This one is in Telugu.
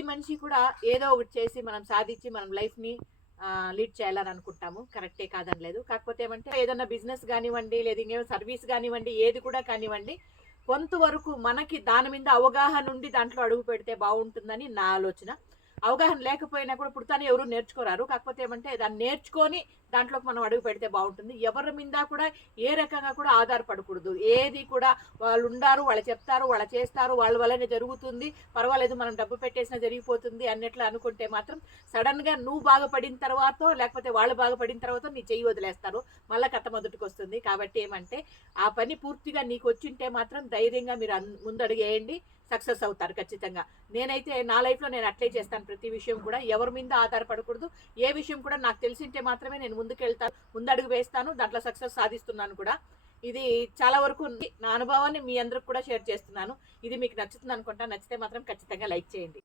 ప్రతి మనిషి కూడా ఏదో ఒకటి చేసి మనం సాధించి మనం లైఫ్ని లీడ్ చేయాలని అనుకుంటాము. కరెక్టే, కాదని లేదు. కాకపోతే ఏమంటే ఏదన్నా బిజినెస్ కానివ్వండి, లేదా ఇంకేమో సర్వీస్ కానివ్వండి, ఏది కూడా కానివ్వండి, కొంతవరకు మనకి దాని మీద అవగాహన ఉండి దాంట్లో అడుగు పెడితే బాగుంటుందని నా ఆలోచన. అవగాహన లేకపోయినా కూడా పుడతానే ఎవరు నేర్చుకోరారు. కాకపోతే ఏమంటే దాన్ని నేర్చుకొని దాంట్లోకి మనం అడుగు పెడితే బాగుంటుంది. ఎవరి మీద కూడా ఏ రకంగా కూడా ఆధారపడకూడదు. ఏది కూడా వాళ్ళు ఉండారు, వాళ్ళు చెప్తారు, వాళ్ళు చేస్తారు, వాళ్ళ వల్లనే జరుగుతుంది, పర్వాలేదు మనం డబ్బు పెట్టేసినా జరిగిపోతుంది అన్నట్లు అనుకుంటే మాత్రం సడన్గా నువ్వు బాగుపడిన తర్వాతో లేకపోతే వాళ్ళు బాగుపడిన తర్వాత నీ చెయ్యి వదిలేస్తారు, మళ్ళీ కట్ట మొదటికి వస్తుంది. కాబట్టి ఏమంటే ఆ పని పూర్తిగా నీకు వచ్చింటే మాత్రం ధైర్యంగా మీరు ముందడుగు వేయండి, సక్సెస్ అవుతారు ఖచ్చితంగా. నేనైతే నా లైఫ్లో నేను అట్లే చేస్తాను. ప్రతి విషయం కూడా ఎవరి మీద ఆధారపడకూడదు. ఏ విషయం కూడా నాకు తెలిసింటే మాత్రమే నేను ముందుకెళ్తాను, ముందడుగు వేస్తాను, దాంట్లో సక్సెస్ సాధిస్తున్నాను కూడా. ఇది చాలా వరకు నా అనుభవాన్ని మీ అందరికి కూడా షేర్ చేస్తున్నాను. ఇది మీకు నచ్చుతుంది అనుకుంటా. నచ్చితే మాత్రం ఖచ్చితంగా లైక్ చేయండి.